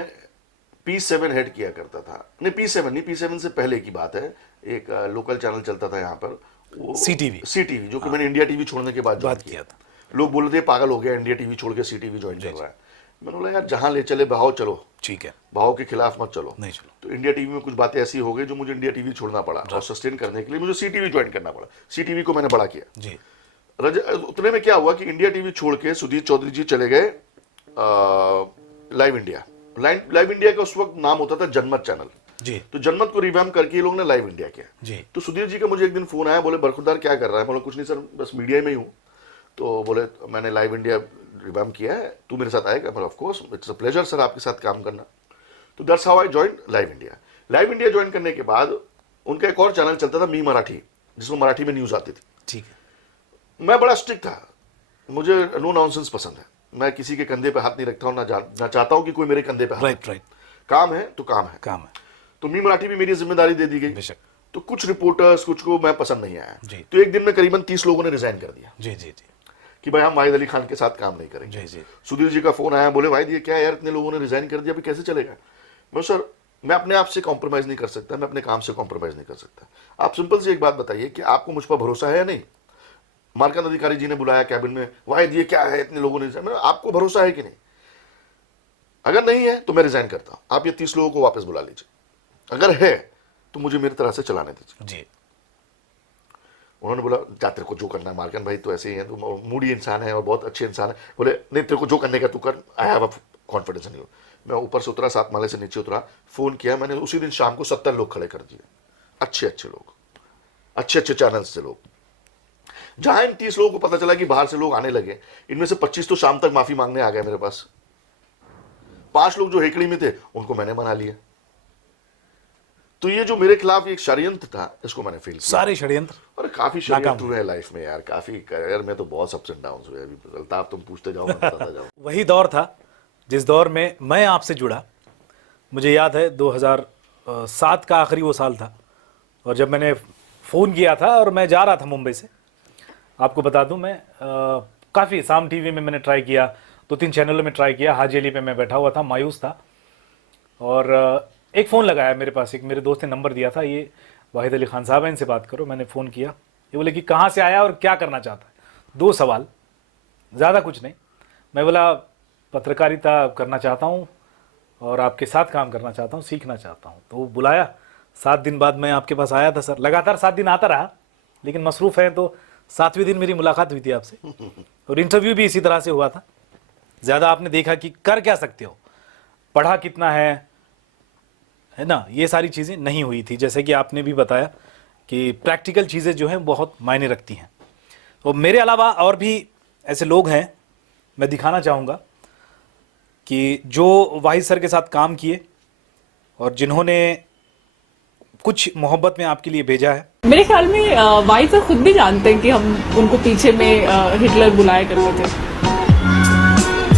P7 हेड किया करता था, नहीं P7 से पहले की बात है, एक लोकल चैनल चलता था यहाँ पर, वो CTV, जो कि मैंने इंडिया टीवी छोड़ने के बाद बात किया था। लोग बोल रहे थे पागल हो गया, इंडिया टीवी छोड़ के CTV ज्वाइन कर रहा है। मैंने बोला यार जहां ले चले बहाव चलो, ठीक है, भाव के खिलाफ मत चलो। नहीं चलो। तो इंडिया टीवी में कुछ बातें ऐसी हो गई जो मुझे इंडिया टीवी छोड़ना पड़ा, और सस्टेन करने के लिए मुझे CTV ज्वाइन करना पड़ा। CTV को मैंने बड़ा किया जी। उतने में क्या हुआ कि इंडिया टीवी छोड़ के सुधीर चौधरी जी चले गए लाइव इंडिया। लाइव इंडिया का उस वक्त नाम होता था जनमत चैनल जी। तो जनमत को रिवैम्प करके ये लोगों ने लाइव इंडिया किया जी। तो सुधीर जी का मुझे एक दिन फोन आया, बोले बरखुरदार क्या कर रहा है? बोला कुछ नहीं सर, बस मीडिया में ही हूँ। तो बोले मैंने लाइव इंडिया रिवैम्प किया है, तू मेरे साथ आएगा? बोला of course, it's a pleasure sir आपके साथ काम करना। तो that's how I join live India. Live India join करने के बाद उनका एक और चैनल चलता था मी मराठी, जिसमें मराठी में न्यूज आती थी। ठीक है। मैं बड़ा स्ट्रिक्ट था, मुझे नो नॉनसेंस पसंद है, मैं किसी के कंधे पे हाथ नहीं रखता हूँ, ना चाहता हूँ कि कोई मेरे कंधे पे हाथ। राइट। काम है तो काम है। तो मी मराठी भी मेरी जिम्मेदारी दे दी गई। बेशक। तो कुछ रिपोर्टर्स, कुछ को मैं पसंद नहीं आया जी। तो एक दिन में करीबन 30 लोगों ने रिजाइन कर दिया जी कि भाई हम वाहिद अली खान के साथ काम नहीं करेंगे। जी। सुधीर जी का फोन आया, बोले भाई ये क्या यार, इतने लोगों ने रिजाइन कर दिया, अभी कैसे चलेगा? मैं सर मैं अपने आप से कॉम्प्रोमाइज नहीं कर सकता, मैं अपने काम से कॉम्प्रोमाइज नहीं कर सकता। आप सिंपल सी एक बात बताइए कि आपको मुझ पर भरोसा है या नहीं? मार्कंड अधिकारी जी ने बुलाया कैबिन में, वाहिद ये क्या है, इतने लोगों ने, आपको भरोसा है कि नहीं? अगर नहीं है तो मैं रिजाइन करता हूं, आप ये 30 लोगों को वापस बुला लीजिए, अगर है तो मुझे मेरी तरह से चलाने दीजिए जी। उन्होंने बोला जा, तेरे को जो करना है, मार्कंड भाई तो ऐसे ही है, तो मूडी इंसान है और बहुत अच्छे इंसान है। बोले नहीं, तेरे को जो करने का तू कर, I have a confidence in you. मैं ऊपर से उतरा, 7 माले से नीचे उतरा, फोन किया मैंने, उसी दिन शाम को 70 लोग खड़े कर दिए, अच्छे लोग, अच्छे चैनल्स से लोग। जहां इन 30 लोगों को पता चला कि बाहर से लोग आने लगे, इनमें से 25 तो शाम तक माफी मांगने आ गए मेरे पास। 5 लोग जो हेकड़ी में थे उनको मैंने मना लिया। तो ये जो मेरे खिलाफ एक षड्यंत्र था, इसको मैंने फेल किया। सारे षड्यंत्र और काफी षड्यंत्र हुए हैं लाइफ में यार, काफी करियर में तो बहुत अप्स एंड डाउन्स हुए। अभी अल्ताफ तुम पूछते जाओ, मैं बताता जाऊं। वही दौर था जिस दौर में मैं आपसे जुड़ा। मुझे याद है 2007 का आखिरी वो साल था, और जब मैंने फ़ोन किया था और मैं जा रहा था मुंबई से, आपको बता दूं मैं काफ़ी शाम टीवी में मैंने ट्राई किया, 2-3 चैनलों में ट्राई किया, हाजी अली पे मैं बैठा हुआ था, मायूस था, और एक फ़ोन लगाया मेरे पास, एक मेरे दोस्त ने नंबर दिया था, ये वाहिद अली खान साहब हैं, इनसे बात करो। मैंने फ़ोन किया, ये बोले कि कहाँ से आया और क्या करना चाहता है? 2 सवाल, ज़्यादा कुछ नहीं। मैं बोला पत्रकारिता करना चाहता हूँ और आपके साथ काम करना चाहता हूँ, सीखना चाहता हूँ। तो वो बुलाया, 7 दिन बाद मैं आपके पास आया था सर। लगातार 7 दिन आता रहा, लेकिन मसरूफ़ है, तो 7वें दिन मेरी मुलाकात हुई थी आपसे, और इंटरव्यू भी इसी तरह से हुआ था। ज़्यादा आपने देखा कि कर क्या सकते हो, पढ़ा कितना है ना, ये सारी चीज़ें नहीं हुई थी। जैसे कि आपने भी बताया कि प्रैक्टिकल चीज़ें जो हैं बहुत मायने रखती हैं। और मेरे अलावा और भी ऐसे लोग हैं, मैं दिखाना चाहूँगा कि जो वाहिद सर के साथ काम किए और जिन्होंने कुछ मोहब्बत में आपके लिए भेजा है? मेरे ख्याल में वाहिद सर खुद भी जानते हैं कि हम उनको पीछे में हिटलर बुलाया करते थे।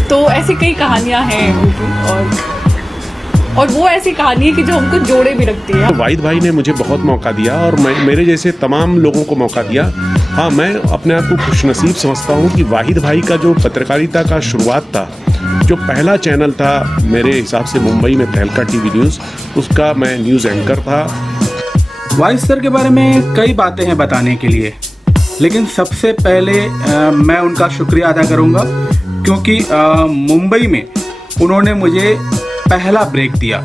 तो ऐसी कई कहानियां हैं उनकी, और वो ऐसी कहानी है कि जो हमको जोड़े भी रखती है। वाहिद भाई ने मुझे बहुत मौका दिया और मेरे जैसे तमाम लोगों को मौका दिया। हाँ, मैं अपने आप को खुशनसीब समझता हूँ कि वाहिद भाई का जो पत्रकारिता का शुरुआत था, जो पहला चैनल था मेरे हिसाब से मुंबई में तहलका टीवी न्यूज़, उसका मैं न्यूज़ एंकर था। वाहिद सर के बारे में कई बातें हैं बताने के लिए, लेकिन सबसे पहले मैं उनका शुक्रिया अदा करूंगा क्योंकि मुंबई में उन्होंने मुझे पहला ब्रेक दिया।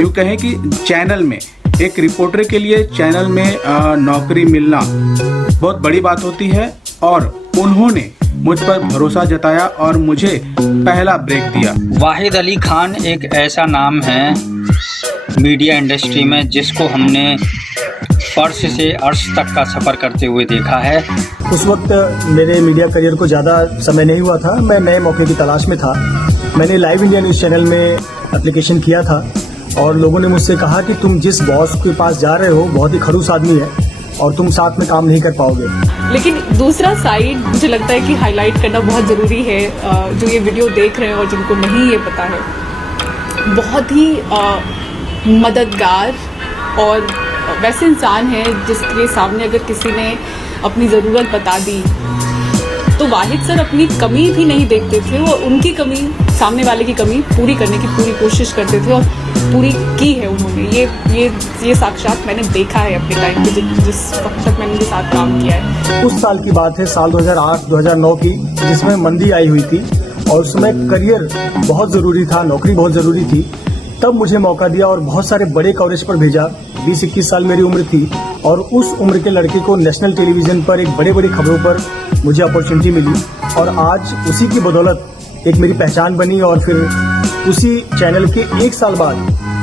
यूँ कहें कि चैनल में एक रिपोर्टर के लिए चैनल में नौकरी मिलना बहुत बड़ी बात होती है, और उन्होंने मुझ पर भरोसा जताया और मुझे पहला ब्रेक दिया। वाहिद अली खान एक ऐसा नाम है मीडिया इंडस्ट्री में जिसको हमने फर्श से अर्श तक का सफ़र करते हुए देखा है। उस वक्त मेरे मीडिया करियर को ज़्यादा समय नहीं हुआ था, मैं नए मौके की तलाश में था। मैंने लाइव इंडिया न्यूज़ चैनल में एप्लीकेशन किया था और लोगों ने मुझसे कहा कि तुम जिस बॉस के पास जा रहे हो बहुत ही खड़ूस आदमी है और तुम साथ में काम नहीं कर पाओगे। लेकिन दूसरा साइड मुझे लगता है कि हाईलाइट करना बहुत ज़रूरी है। जो ये वीडियो देख रहे हैं और जिनको नहीं ये पता है, बहुत ही मददगार और वैसे इंसान है जिसके सामने अगर किसी ने अपनी ज़रूरत बता दी तो वाहिद सर अपनी कमी भी नहीं देखते थे और उनकी कमी, सामने वाले की कमी पूरी करने की पूरी कोशिश करते थे और पूरी की है उन्होंने। ये साक्षात मैंने देखा है अपने टाइम पे जिस वक्त तक मैंने उनके साथ काम किया है। उस साल की बात है, साल 2008-2009 की, जिसमें मंदी आई हुई थी और उस समय करियर बहुत ज़रूरी था, नौकरी बहुत ज़रूरी थी। तब मुझे मौका दिया और बहुत सारे बड़े कवरेज पर भेजा। 20-21 साल मेरी उम्र थी और उस उम्र के लड़के को नेशनल टेलीविज़न पर एक बड़ी खबरों पर मुझे अपॉर्चुनिटी मिली और आज उसी की बदौलत एक मेरी पहचान बनी। और फिर उसी चैनल के 1 साल बाद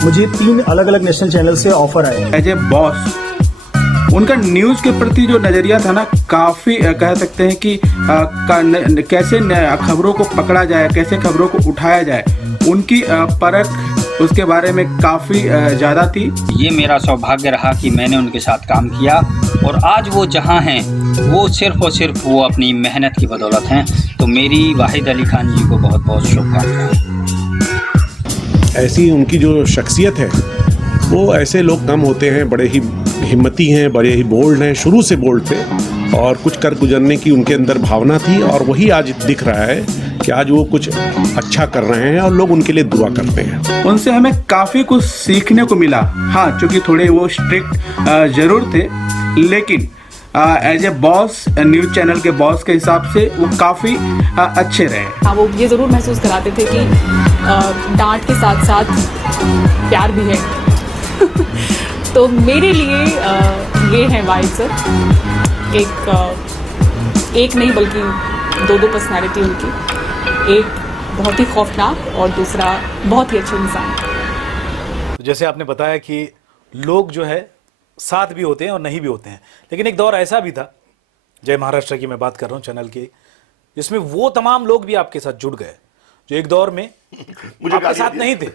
मुझे 3 अलग नेशनल चैनल से ऑफर आए। एज ए बॉस उनका न्यूज़ के प्रति जो नज़रिया था ना, काफ़ी कह सकते हैं कि कैसे खबरों को पकड़ा जाए, कैसे खबरों को उठाया जाए, उनकी परख उसके बारे में काफ़ी ज़्यादा थी। ये मेरा सौभाग्य रहा कि मैंने उनके साथ काम किया और आज वो जहाँ हैं वो सिर्फ़ और सिर्फ वो अपनी मेहनत की बदौलत हैं। तो मेरी वाहिद अली खान जी को बहुत बहुत शुभकामनाएं। ऐसी उनकी जो शख्सियत है, वो ऐसे लोग कम होते हैं, बड़े ही हिम्मती हैं, बड़े ही बोल्ड हैं, शुरू से बोल्ड थे और कुछ कर गुजरने की उनके अंदर भावना थी और वही आज दिख रहा है कि आज वो कुछ अच्छा कर रहे हैं और लोग उनके लिए दुआ करते हैं। उनसे हमें काफ़ी कुछ सीखने को मिला। हाँ, चूँकि थोड़े वो स्ट्रिक्ट ज़रूर थे, लेकिन as a boss, news channel के बॉस के हिसाब से वो काफ़ी अच्छे रहे। हाँ, वो ये ज़रूर महसूस कराते थे कि डांट के साथ साथ प्यार भी है। तो मेरे लिए ये है वाहिद सर, एक नहीं बल्कि 2 पर्सनालिटी उनकी, एक बहुत ही खौफनाक और दूसरा बहुत ही अच्छा इंसान। जैसे आपने बताया कि लोग जो है साथ भी होते हैं और नहीं भी होते हैं, लेकिन एक दौर ऐसा भी था, जय महाराष्ट्र की मैं बात कर रहा हूँ चैनल की, जिसमें वो तमाम लोग भी आपके साथ जुड़ गए जो एक दौर में मुझे आपके साथ नहीं थे।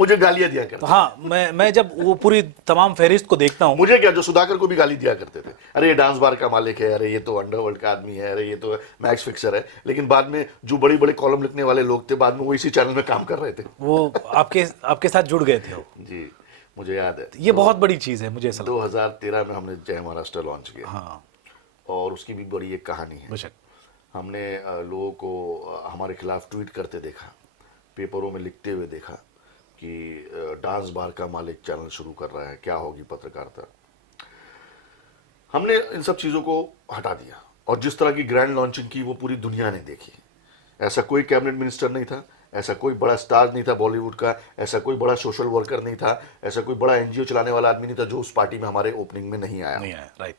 मुझे गालियां दिया करते। तो हाँ, मैं जब वो पूरी तमाम फहरिस्त को देखता हूँ, मुझे क्या, जो सुधाकर को भी गाली दिया करते थे, अरे ये डांस बार का मालिक है, अरे ये तो अंडरवर्ल्ड का आदमी है, अरे ये तो मैक्स फिक्सर है। लेकिन बाद में जो बड़े बड़े कॉलम लिखने वाले लोग थे, बाद में वो इसी चैनल में काम कर रहे थे। वो आपके साथ जुड़ गए थे वो। जी, मुझे याद है। ये बहुत बड़ी चीज़ है, मुझे ऐसा लगता 2013 में हमने जय महाराष्ट्र लॉन्च किया। हाँ, और उसकी भी बड़ी एक कहानी है। बेशक। हमने लोगों को हमारे खिलाफ ट्वीट करते देखा, पेपरों में लिखते हुए देखा कि डांस बार का मालिक चैनल शुरू कर रहा है, क्या होगी पत्रकारिता। हमने इन सब चीज़ों को हटा दिया और जिस तरह की ग्रैंड लॉन्चिंग की वो पूरी दुनिया ने देखी। ऐसा कोई कैबिनेट मिनिस्टर नहीं था, ऐसा कोई बड़ा स्टार नहीं था बॉलीवुड का, ऐसा कोई बड़ा सोशल वर्कर नहीं था, ऐसा कोई बड़ा एनजीओ चलाने वाला आदमी नहीं था जो उस पार्टी में हमारे ओपनिंग में नहीं आया। राइट।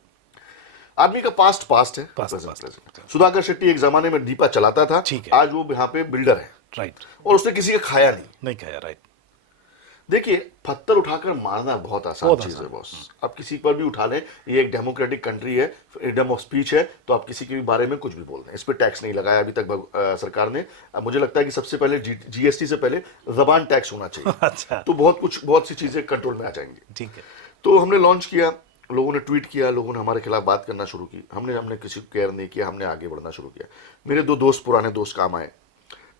आदमी का पास्ट है, प्रेजेंट। सुधाकर शेट्टी एक जमाने में दीपा चलाता था, आज वो यहाँ पे बिल्डर है, राइट, और उसने किसी का खाया नहीं खाया। राइट। देखिए, पत्थर उठाकर मारना बहुत आसान चीज है बॉस। आप किसी पर भी उठा लें, ये एक डेमोक्रेटिक कंट्री है, फ्रीडम ऑफ स्पीच है, तो आप किसी के भी बारे में कुछ भी बोल दें। इस पर टैक्स नहीं लगाया अभी तक सरकार ने। मुझे लगता है कि सबसे पहले जीएसटी से पहले जबान टैक्स होना चाहिए। अच्छा। तो बहुत सी चीजें कंट्रोल में आ जाएंगी। ठीक है। तो हमने लॉन्च किया, लोगों ने ट्वीट किया, लोगों ने हमारे खिलाफ बात करना शुरू की, हमने किसी को केयर नहीं किया, हमने आगे बढ़ना शुरू किया। मेरे 2 दोस्त, पुराने दोस्त काम आए।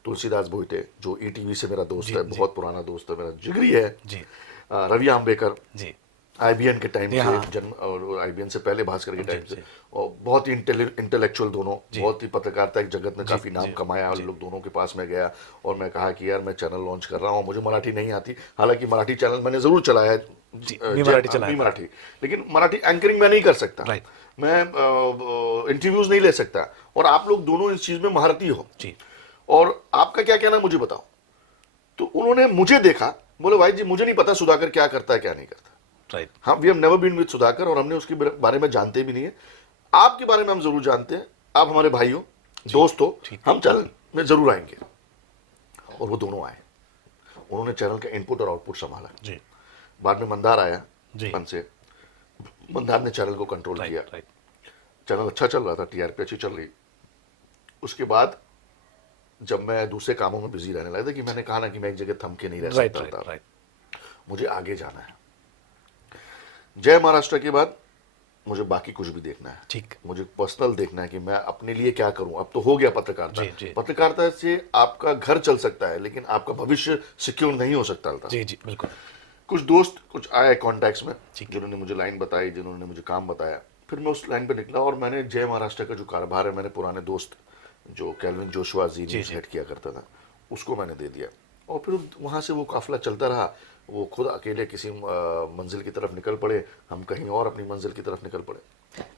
तुलसीदास भोईटे जो ईटीवी से मेरा दोस्त है, बहुत पुराना दोस्त है, मेरा जिगरी है जी रवि आम्बेकर, जी आईबीएन के टाइम हाँ। से, जन्म और आईबीएन से पहले भास्कर के टाइम से, और बहुत ही इंटेलेक्चुअल दोनों, बहुत ही पत्रकारिता की जगत में काफ़ी नाम कमाया। और लोग दोनों के पास में गया और मैं कहा कि यार मैं चैनल लॉन्च कर रहा हूँ, मुझे मराठी नहीं आती, हालांकि मराठी चैनल मैंने ज़रूर चलाया है, मराठी, लेकिन मराठी एंकरिंग मैं नहीं कर सकता, मैं इंटरव्यूज़ नहीं ले सकता, और आप लोग दोनों इस चीज़ में महारती हो, और आपका क्या कहना है मुझे बताओ। तो उन्होंने मुझे देखा, बोले भाई जी मुझे नहीं पता सुधाकर क्या करता है क्या नहीं करता। हाँ, we have never been with Sudhakar, और हमने उसके बारे में जानते भी नहीं है। आपके बारे में हम जरूर जानते हैं, आप हमारे भाई हो, दोस्त हो, हम चैनल में जरूर आएंगे। और वो दोनों आए, उन्होंने चैनल का इनपुट और आउटपुट संभाला जी। बाद में मंदार आया मन से, मंदार ने चैनल को कंट्रोल किया, चैनल अच्छा चल रहा था, टीआरपी अच्छी चल रही। उसके बाद जब मैं दूसरे कामों में बिजी रहने लगा था, कि मैंने कहा ना कि मैं एक जगह थम के नहीं रह सकता था, मुझे आगे जाना है। जय महाराष्ट्र के बाद मुझे बाकी कुछ भी देखना है, ठीक, मुझे पर्सनल देखना है कि मैं अपने लिए क्या करूं। अब तो हो गया पत्रकारिता, पत्रकारिता से आपका घर चल सकता है, लेकिन आपका भविष्य सिक्योर नहीं हो सकता था। जी जी बिल्कुल। कुछ दोस्त कुछ आए कॉन्टैक्ट्स में, जिन्होंने मुझे लाइन बताई, जिन्होंने मुझे काम बताया, फिर मैं उस लाइन पर निकला, और मैंने जय महाराष्ट्र का जो कारोबार है, मैंने पुराने दोस्त जो कैल्विन जोशुआ जी हेड किया करता था, उसको मैंने दे दिया, और फिर वहाँ से वो काफिला चलता रहा। वो खुद अकेले किसी मंजिल की तरफ निकल पड़े, हम कहीं और अपनी मंजिल की तरफ निकल पड़े।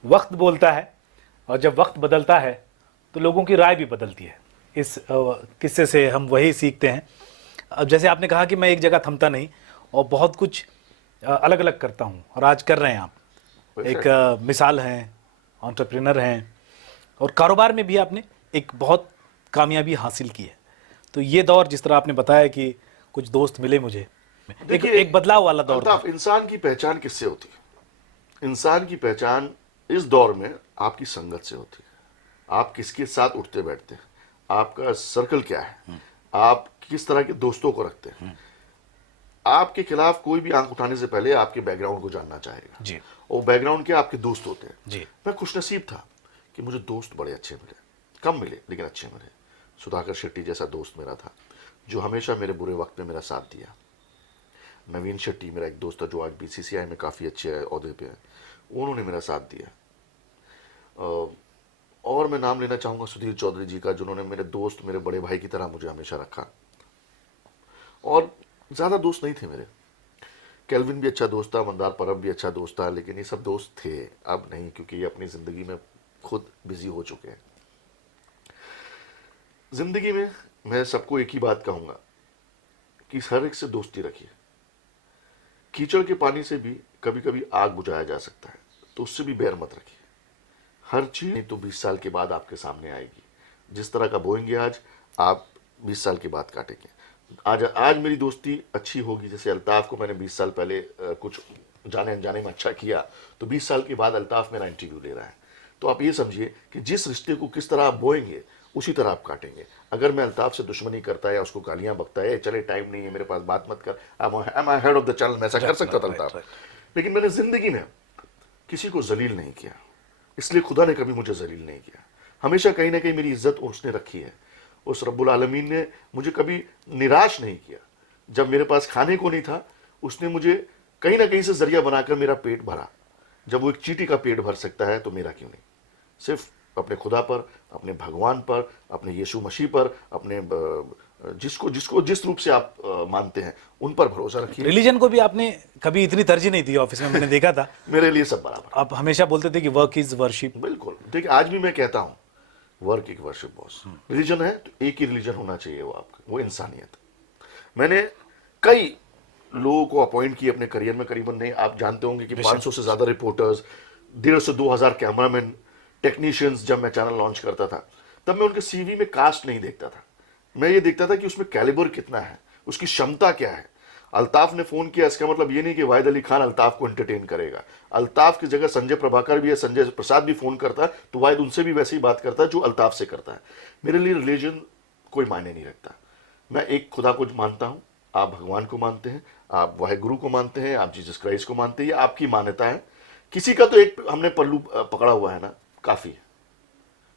वक्त बोलता है, और जब वक्त बदलता है तो लोगों की राय भी बदलती है। इस किस्से से हम वही सीखते हैं। अब जैसे आपने कहा कि मैं एक जगह थमता नहीं और बहुत कुछ अलग अलग करता हूँ, और आज कर रहे हैं आप, एक मिसाल हैं, एंटरप्रेन्योर हैं, और कारोबार में भी आपने एक बहुत कामयाबी हासिल की है। तो ये दौर जिस तरह आपने बताया कि कुछ दोस्त मिले मुझे, एक बदलाव वाला दौर था। इंसान की पहचान किससे होती है? इंसान की पहचान इस दौर में आपकी संगत से होती है। आप किसके साथ उठते बैठते हैं, आपका सर्कल क्या है, आप किस तरह के दोस्तों को रखते हैं। आपके खिलाफ कोई भी आंख उठाने से पहले आपके बैकग्राउंड को जानना चाहेगा जी। और बैकग्राउंड के आपके दोस्त होते हैं जी। मैं खुशनसीब था कि मुझे दोस्त बड़े अच्छे मिले, कम मिले लेकिन अच्छे मिले। सुधाकर शेट्टी जैसा दोस्त मेरा था, जो हमेशा मेरे बुरे वक्त में मेरा साथ दिया। नवीन शेट्टी मेरा एक दोस्त था, जो आज बीसीसीआई में काफ़ी अच्छे ओहदे पे है, उन्होंने मेरा साथ दिया। और मैं नाम लेना चाहूँगा सुधीर चौधरी जी का, जिन्होंने मेरे दोस्त, मेरे बड़े भाई की तरह मुझे हमेशा रखा। और ज़्यादा दोस्त नहीं थे मेरे, कैल्विन भी अच्छा दोस्त था, मंदार परब भी अच्छा दोस्त था, लेकिन ये सब दोस्त थे, अब नहीं, क्योंकि ये अपनी ज़िंदगी में खुद बिजी हो चुके हैं। ज़िंदगी में मैं सबको एक ही बात कहूँगा कि हर एक से दोस्ती रखिए। कीचड़ के पानी से भी कभी कभी आग बुझाया जा सकता है, तो उससे भी बैर मत रखिए। हर चीज़ नहीं तो 20 साल के बाद आपके सामने आएगी। जिस तरह का बोएंगे आज, आप 20 साल के बाद काटेंगे। आज मेरी दोस्ती अच्छी होगी, जैसे अल्ताफ़ को मैंने 20 साल पहले कुछ जाने अनजाने में अच्छा किया, तो 20 साल के बाद अल्ताफ़ मेरा इंटरव्यू ले रहा है। तो आप ये समझिए कि जिस रिश्ते को किस तरह आप बोएंगे, उसी तरह आप काटेंगे। अगर मैं अल्ताफ़ से दुश्मनी करता है या उसको गालियां बकता है, चले टाइम नहीं है मेरे पास, बात मत कर, I am head of the channel, मैं ऐसा कर सकता था अल्ताफ़। लेकिन मैंने ज़िंदगी में किसी को जलील नहीं किया, इसलिए खुदा ने कभी मुझे जलील नहीं किया। हमेशा कहीं ना कहीं मेरी इज्जत उसने रखी है। उस रब्बुल आलमीन ने मुझे कभी निराश नहीं किया। जब मेरे पास खाने को नहीं था, उसने मुझे कहीं ना कहीं से जरिया बनाकर मेरा पेट भरा। जब वो एक चींटी का पेट भर सकता है, तो मेरा क्यों नहीं? सिर्फ अपने खुदा पर, अपने भगवान पर, अपने यीशु मसीह पर, अपने जिसको जिस रूप से आप मानते हैं, उन पर भरोसा रखिए। रिलीजन को भी आपने कभी इतनी तरजीह नहीं दी ऑफिस में, मैंने देखा था। मेरे लिए सब बराबर। आप हमेशा बोलते थे कि वर्क इज वर्शिप। बिल्कुल, देखिए आज भी मैं कहता हूँ वर्क एक वर्शिप बॉस। रिलीजन है तो एक ही रिलीजन होना चाहिए, वो आपका, वो इंसानियत। मैंने कई लोगों को अपॉइंट किए अपने करियर में, करीबन नहीं, आप जानते होंगे कि 500 से ज़्यादा रिपोर्टर्स, 1,500 से 2,000 कैमरामैन, टेक्नीशियंस। जब मैं चैनल लॉन्च करता था, तब मैं उनके सीवी में कास्ट नहीं देखता था, मैं ये देखता था कि उसमें कैलिबर कितना है, उसकी क्षमता क्या है। अल्ताफ ने फ़ोन किया, इसका मतलब ये नहीं कि वाहिद अली खान अल्ताफ को एंटरटेन करेगा। अल्ताफ की जगह संजय प्रभाकर भी है, संजय प्रसाद भी फ़ोन करता है, तो वाहिद उनसे भी वैसे ही बात करता है जो अल्ताफ से करता है। मेरे लिए रिलीजन कोई मायने नहीं रखता। मैं एक खुदा को मानता हूँ, आप भगवान को मानते हैं, आप वाहेगुरु को मानते हैं, आप जीसस क्राइस्ट को मानते हैं, ये आपकी मान्यता है। किसी का तो एक हमने पल्लू पकड़ा हुआ है ना, काफ़ी है।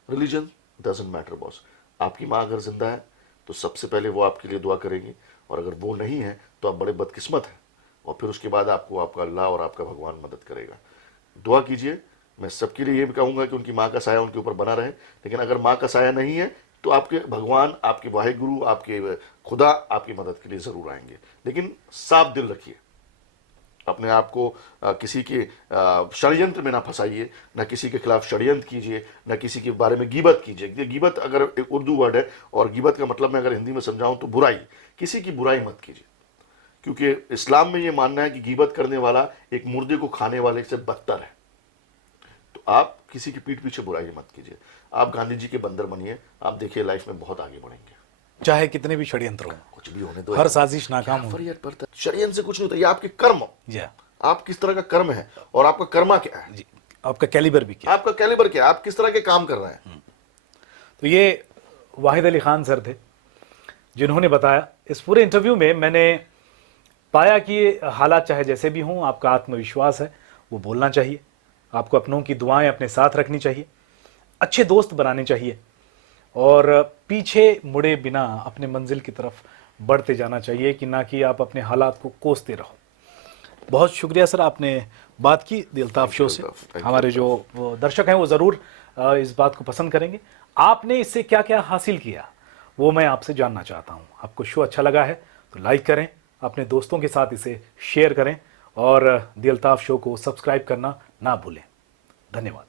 Religion doesn't matter boss. आपकी माँ अगर जिंदा है तो सबसे पहले वो आपके लिए दुआ करेंगी, और अगर वो नहीं है तो आप बड़े बदकिस्मत हैं, और फिर उसके बाद आपको आपका अल्लाह और आपका भगवान मदद करेगा। दुआ कीजिए। मैं सबके लिए ये भी कहूँगा कि उनकी माँ का साया उनके ऊपर बना रहे, लेकिन अगर माँ का साया नहीं है तो आपके भगवान, आपके वाहेगुरु, आपके खुदा आपकी मदद के लिए ज़रूर आएंगे। लेकिन साफ दिल रखिए, अपने आप को किसी के षड्यंत्र में ना फंसाइए, ना किसी के खिलाफ षड्यंत्र कीजिए, ना किसी के बारे में गीबत कीजिए। ये गीबत अगर एक उर्दू वर्ड है, और गीबत का मतलब मैं अगर हिंदी में समझाऊं तो बुराई। किसी की बुराई मत कीजिए, क्योंकि इस्लाम में ये मानना है कि गीबत करने वाला एक मुर्दे को खाने वाले से बदतर है। तो आप किसी की पीठ पीछे बुराई मत कीजिए। आप गांधी जी के बंदर बनिए, आप देखिए लाइफ में बहुत आगे बढ़ेंगे। चाहे कितने भी षड्यंत्र हो, कुछ भी होने दो, हर साजिश नाकाम हो। षड्यंत्र से कुछ नहीं होता, ये आपके कर्म, आप किस तरह का कर्म है और आपका कर्मा क्या है जी, आपका कैलिबर भी क्या, आपका कैलिबर क्या है, आप किस तरह के काम कर रहे हैं। तो ये वाहिद अली खान सर थे जिन्होंने बताया। इस पूरे इंटरव्यू में मैंने पाया कि हालात चाहे जैसे भी हों, आपका आत्मविश्वास है वो बोलना चाहिए, आपको अपनों की दुआएं अपने साथ रखनी चाहिए, अच्छे दोस्त बनाने चाहिए, और पीछे मुड़े बिना अपने मंजिल की तरफ बढ़ते जाना चाहिए, कि ना कि आप अपने हालात को कोसते रहो। बहुत शुक्रिया सर, आपने बात की दिलताफ शो से। हमारे जो दर्शक हैं वो ज़रूर इस बात को पसंद करेंगे। आपने इससे क्या क्या हासिल किया वो मैं आपसे जानना चाहता हूँ। आपको शो अच्छा लगा है तो लाइक करें, अपने दोस्तों के साथ इसे शेयर करें, और दिलताफ शो को सब्सक्राइब करना ना भूलें। धन्यवाद।